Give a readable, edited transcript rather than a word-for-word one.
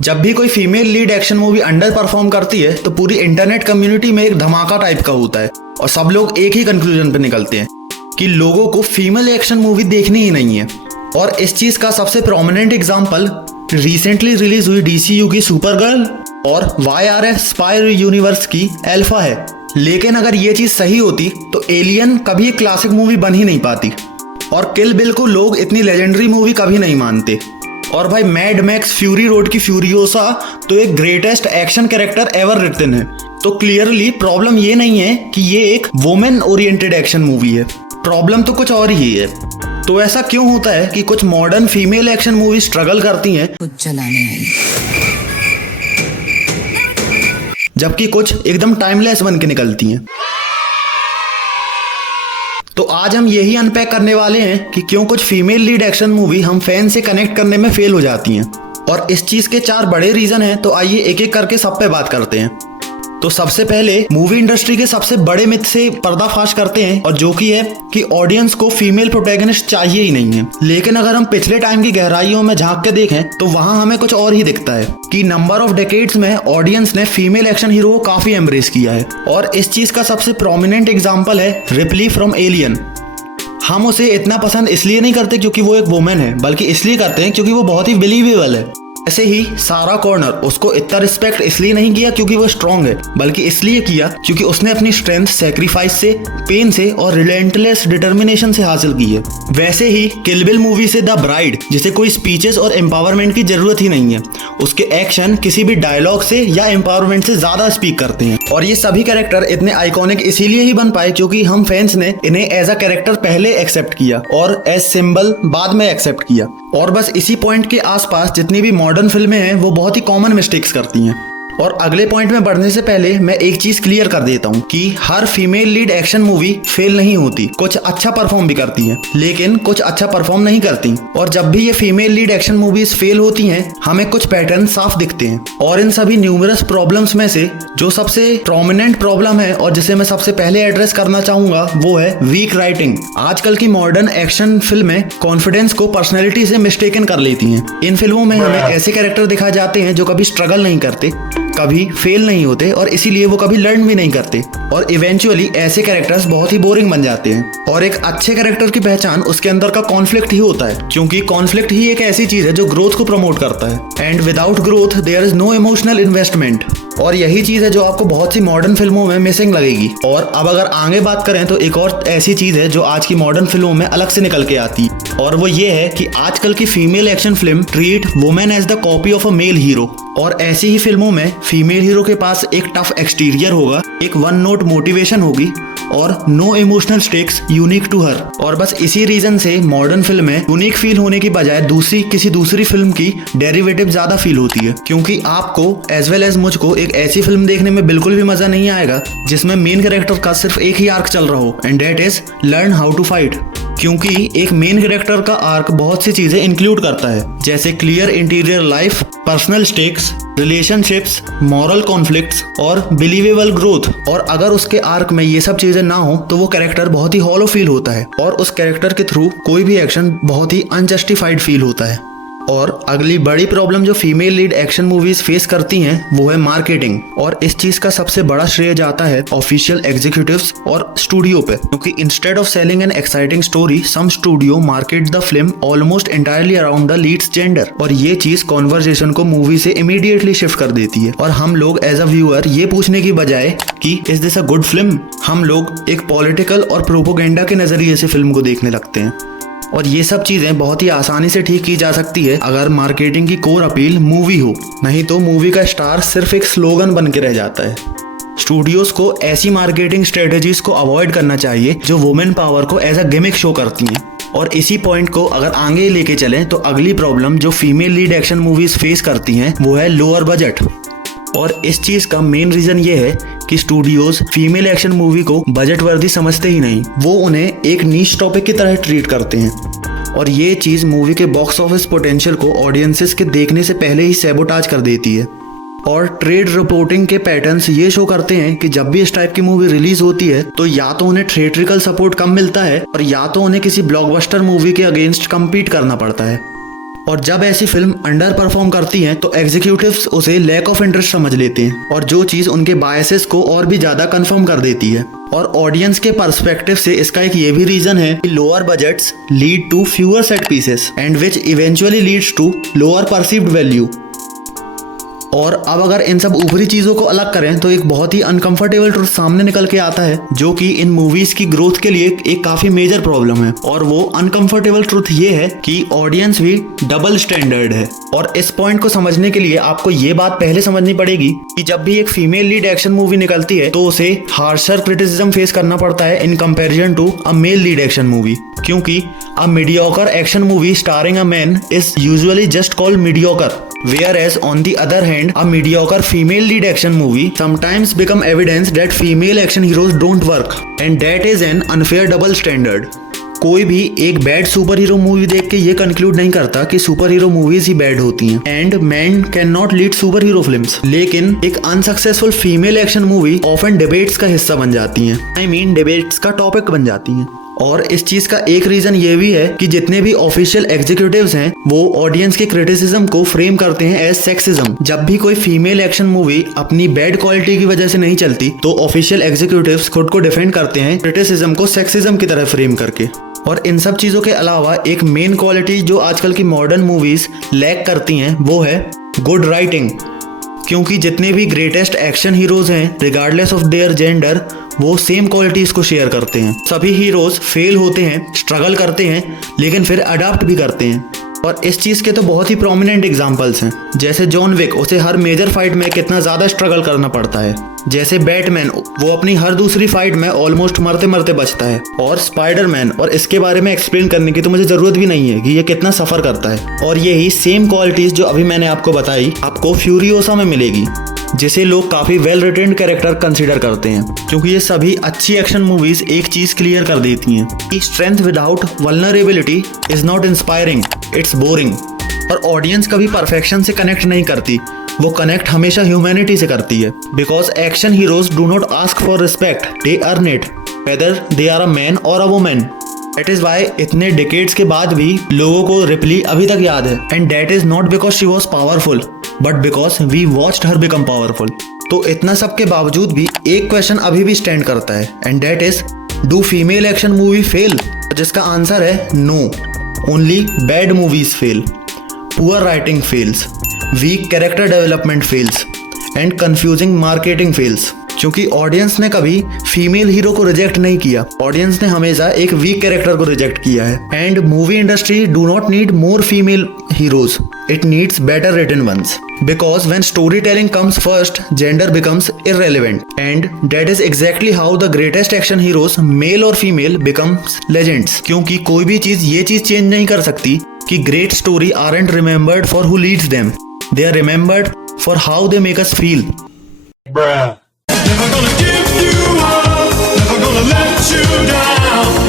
जब भी कोई female lead action movie under perform करती है तो पूरी इंटरनेट कम्युनिटी में एक धमाका टाइप का होता है और सब लोग एक ही कंक्लूजन पे निकलते हैं कि लोगों को फीमेल एक्शन मूवी देखनी ही नहीं है। और इस चीज का सबसे प्रोमिनेंट एग्जांपल रिसेंटली रिलीज हुई डीसीयू की सुपरगर्ल और वाईआरएस स्पाई यूनिवर्स की एल्फा है। लेकिन अगर ये चीज सही होती तो एलियन कभी एक क्लासिक मूवी बन ही नहीं पाती और किल बिल को लोग इतनी लेजेंडरी मूवी कभी नहीं मानते। और भाई मैड मैक्स फ्यूरी रोड की फ्यूरियोसा तो एक greatest action character ever written है। तो क्लियरली प्रॉब्लम ये नहीं है कि ये एक वुमेन ओरिएंटेड एक्शन मूवी है, प्रॉब्लम तो कुछ और ही है। तो ऐसा क्यों होता है कि कुछ modern female action movie struggle करती हैं कुछ चलाने आई, जबकि कुछ एकदम टाइमलेस बन के निकलती हैं। तो आज हम यही अनपैक करने वाले हैं कि क्यों कुछ फीमेल लीड एक्शन मूवी हम फैन से कनेक्ट करने में फेल हो जाती हैं। और इस चीज के 4 बड़े रीजन हैं, तो आइए एक एक करके सब पे बात करते हैं। तो सबसे पहले मूवी इंडस्ट्री के सबसे बड़े मिथ से पर्दाफाश करते हैं, और जो कि है कि ऑडियंस को फीमेल प्रोटैगनिस्ट चाहिए ही नहीं है। लेकिन अगर हम पिछले टाइम की गहराइयों में झांक के देखें तो वहां हमें कुछ और ही दिखता है कि नंबर ऑफ डेकेड्स में ऑडियंस ने फीमेल एक्शन हीरो को काफी एम्ब्रेस किया है। और इस चीज का सबसे प्रोमिनेंट एग्जाम्पल है रिप्ली फ्रॉम एलियन। हम उसे इतना पसंद इसलिए नहीं करते क्योंकि वो एक वुमेन है, बल्कि इसलिए करते हैं क्योंकि वो बहुत ही बिलीवेबल है। ऐसे ही सारा कॉर्नर, उसको इतना रिस्पेक्ट इसलिए नहीं किया क्योंकि वो स्ट्रांग है, बल्कि इसलिए किया क्योंकि उसने अपनी स्ट्रेंथ सैक्रिफाइस से, पेन से और रिलेंटलेस डिटर्मिनेशन से हासिल की है। वैसे ही किल बिल मूवी से द ब्राइड, जिसे कोई स्पीचेस और एम्पावरमेंट की जरूरत ही नहीं है, उसके एक्शन किसी भी डायलॉग से या एम्पावरमेंट से ज्यादा स्पीक करते हैं। और ये सभी कैरेक्टर इतने आइकॉनिक इसीलिए ही बन पाए क्योंकि हम फैंस ने इन्हें एज अ कैरेक्टर पहले एक्सेप्ट किया और एज सिंबल बाद में एक्सेप्ट किया। और बस इसी पॉइंट के आसपास जितनी भी मॉडर्न फिल्में हैं वो बहुत ही कॉमन मिस्टेक्स करती हैं। और अगले पॉइंट में बढ़ने से पहले मैं एक चीज क्लियर कर देता हूँ कि हर female lead action movie fail नहीं होती। कुछ अच्छा परफॉर्म भी करती हैं, लेकिन कुछ अच्छा परफॉर्म नहीं करती। और जब भी ये female lead action movies fail होती हैं हमें कुछ पैटर्न साफ दिखते हैं। और इन सभी न्यूमरस प्रॉब्लम्स में से जो सबसे प्रोमिनेंट प्रॉब्लम है और जिसे मैं सबसे पहले एड्रेस करना चाहूंगा वो है वीक राइटिंग। आजकल की मॉडर्न एक्शन फिल्में कॉन्फिडेंस को पर्सनैलिटी से मिस्टेकन कर लेती हैं। इन फिल्मों में हमें ऐसे कैरेक्टर दिखाए जाते हैं जो कभी स्ट्रगल नहीं करते, कभी फेल नहीं होते और इसीलिए वो कभी लर्न भी नहीं करते। और इवेंचुअली ऐसे कैरेक्टर्स बहुत ही बोरिंग बन जाते हैं। और एक अच्छे कैरेक्टर की पहचान उसके अंदर का कॉन्फ्लिक्ट ही होता है, क्योंकि कॉन्फ्लिक्ट ही एक ऐसी चीज है जो ग्रोथ को प्रमोट करता है। And without growth there is no emotional investment. और यही चीज है जो आपको बहुत सी मॉडर्न फिल्मों में मिसिंग लगेगी। और अब अगर आगे बात करें तो एक और ऐसी चीज है जो आज की मॉडर्न फिल्मों में अलग से निकल के आती है, और वो ये है कि आजकल की female action film treat women as the copy of a male hero. और ऐसी ही फिल्मों में फीमेल हीरो के पास एक टफ एक्सटीरियर होगा, एक वन नोट मोटिवेशन होगी और no emotional stakes unique to her. और बस इसी रीजन से मॉडर्न फिल्में यूनिक फील होने की बजाय किसी दूसरी फिल्म की डेरिवेटिव ज्यादा फील होती है। क्योंकि आपको एज वेल एज मुझको एक ऐसी फिल्म देखने में बिल्कुल भी मजा नहीं आएगा जिसमें मेन कैरेक्टर का सिर्फ एक ही आर्क चल रहा हो, and that is learn how to fight. क्योंकि एक मेन कैरेक्टर का आर्क बहुत सी चीजें इंक्लूड करता है, जैसे clear interior life, personal stakes, relationships, moral conflicts और बिलीवेबल ग्रोथ। और अगर उसके आर्क में ये सब चीजें ना हो तो वो कैरेक्टर बहुत ही हॉलो फील होता है और उस कैरेक्टर के थ्रू कोई भी एक्शन बहुत ही अनजस्टिफाइड फील होता है। और अगली बड़ी प्रॉब्लम जो female lead action movies face करती हैं वो है मार्केटिंग। और इस चीज का सबसे बड़ा श्रेय जाता है ऑफिशियल एग्जीक्यूटिव्स और स्टूडियो पे, क्योंकि instead of selling an exciting story some studio market the film almost entirely around the lead's gender. और ये चीज कॉन्वर्सेशन को मूवी से इमीडिएटली शिफ्ट कर देती है और हम लोग एज अ व्यूअर ये पूछने की बजाय कि is this a good film, हम लोग एक पॉलिटिकल और प्रोपोगेंडा के नजरिए से फिल्म को देखने लगते हैं। और ये सब चीजें बहुत ही आसानी से ठीक की जा सकती है अगर मार्केटिंग की कोर अपील मूवी हो, नहीं तो मूवी का स्टार सिर्फ एक स्लोगन बन के रह जाता है। स्टूडियोज को ऐसी मार्केटिंग स्ट्रेटेजीज को अवॉइड करना चाहिए जो वुमेन पावर को एज अ गिमिक शो करती हैं। और इसी पॉइंट को अगर आगे लेके चलें तो अगली प्रॉब्लम जो female lead action movies face करती हैं वो है लोअर बजट। और इस चीज का मेन रीजन ये है कि स्टूडियोज फीमेल एक्शन मूवी को बजट वर्दी समझते ही नहीं, वो उन्हें एक नीश टॉपिक की तरह ट्रीट करते हैं। और ये चीज मूवी के बॉक्स ऑफिस पोटेंशियल को ऑडियंसेस के देखने से पहले ही सैबोटाज कर देती है। और ट्रेड रिपोर्टिंग के पैटर्न्स ये शो करते हैं कि जब भी इस टाइप की मूवी रिलीज होती है तो या तो उन्हें थिएट्रिकल सपोर्ट कम मिलता है और या तो उन्हें किसी ब्लॉकबस्टर मूवी के अगेंस्ट कम्पीट करना पड़ता है। और जब ऐसी फिल्म अंडर परफॉर्म करती हैं तो एग्जीक्यूटिव्स उसे लैक ऑफ इंटरेस्ट समझ लेते हैं और जो चीज उनके बायसेस को और भी ज्यादा कंफर्म कर देती है। और ऑडियंस के पर्सपेक्टिव से इसका एक ये भी रीजन है कि lower budgets lead to fewer set pieces and which eventually leads to lower perceived value. और अब अगर इन सब ऊपरी चीजों को अलग करें तो एक बहुत ही अनकंफर्टेबल ट्रुथ सामने निकल के आता है जो कि इन मूवीज की ग्रोथ के लिए एक काफी मेजर प्रॉब्लम है। और वो अनकंफर्टेबल ट्रुथ ये है कि ऑडियंस भी डबल स्टैंडर्ड है। और इस पॉइंट को समझने के लिए आपको ये बात पहले समझनी पड़ेगी कि जब भी एक फीमेल लीड एक्शन मूवी निकलती है तो उसे हार्शर क्रिटिसिज्म फेस करना पड़ता है in comparison to a male lead action movie, क्योंकि a mediocre action movie starring a man is usually just called mediocre, whereas on the other hand a mediocre female lead action movie sometimes become evidence that female action heroes don't work and that is an unfair double standard। कोई भी एक bad super hero movie देख के ये conclude नहीं करता कि super hero movies ही bad होती हैं and man can not lead super hero films, लेकिन एक unsuccessful female action movie often debates का हिस्सा बन जाती हैं, आई मीन डिबेट्स का टॉपिक बन जाती हैं। और इस चीज का एक रीजन ये भी है कि जितने भी ऑफिशियल एग्जीक्यूटिव्स हैं वो ऑडियंस के क्रिटिसिज्म को फ्रेम करते हैं एज सेक्सिज्म। जब भी कोई फीमेल एक्शन मूवी अपनी बैड क्वालिटी की वजह से नहीं चलती तो ऑफिशियल एग्जीक्यूटिव्स खुद को डिफेंड करते हैं क्रिटिसिज्म को सेक्सिज्म की तरह फ्रेम करके। और इन सब चीजों के अलावा एक मेन क्वालिटी जो आजकल की मॉडर्न मूवीज लैक करती हैं वो है गुड राइटिंग, क्योंकि जितने भी ग्रेटेस्ट एक्शन हीरोज हैं रिगार्डलेस ऑफ देयर जेंडर वो सेम क्वालिटीज को शेयर करते हैं। सभी हीरोज फेल होते हैं, स्ट्रगल करते हैं, लेकिन फिर अडॉप्ट भी करते हैं। और इस चीज के तो बहुत ही प्रोमिनेंट एग्जांपल्स हैं, जैसे जॉन विक, उसे हर मेजर फाइट में कितना ज्यादा स्ट्रगल करना पड़ता है। जैसे बैटमैन, वो अपनी हर दूसरी फाइट में ऑलमोस्ट मरते मरते बचता है। और स्पाइडरमैन, और इसके बारे में एक्सप्लेन करने की तो मुझे जरूरत भी नहीं है कि ये कितना सफर करता है। और यही सेम क्वालिटीज जो अभी मैंने आपको बताई आपको फ्यूरियोसा में मिलेगी, जिसे लोग काफी वेल रिटेन्ड कैरेक्टर कंसीडर करते हैं, क्योंकि ये सभी अच्छी एक्शन मूवीज एक चीज क्लियर कर देती हैं कि strength without vulnerability is not inspiring, it's boring. और ऑडियंस कभी परफेक्शन से कनेक्ट नहीं करती, वो कनेक्ट हमेशा ह्यूमैनिटी से करती है। Because action heroes do not ask for respect, they earn it, whether they are a man or a women. That is why इतने डिकेड्स के बाद भी लोगों को रिप्ली अभी तक याद है, and that is not because she was powerful, but because we watched her become powerful। तो इतना सब के बावजूद भी एक क्वेश्चन अभी भी स्टैंड करता है, and that is do female action movie fail? जिसका आंसर है no, only bad movies fail, poor writing fails, weak character development fails, and confusing marketing fails। क्योंकि ऑडियंस ने कभी फीमेल हीरो को रिजेक्ट नहीं किया, ऑडियंस ने हमेशा एक वीक कैरेक्टर को रिजेक्ट किया है। And movie industry do not need more female heroes, it needs better written ones, because when storytelling comes first gender becomes irrelevant, and that is exactly how the greatest action heroes male or female becomes legends. क्योंकि कोई भी चीज ये चीज change नहीं कर सकती कि great story aren't remembered for who leads them, they are remembered for how they make us feel. Never gonna give you up, never gonna let you down.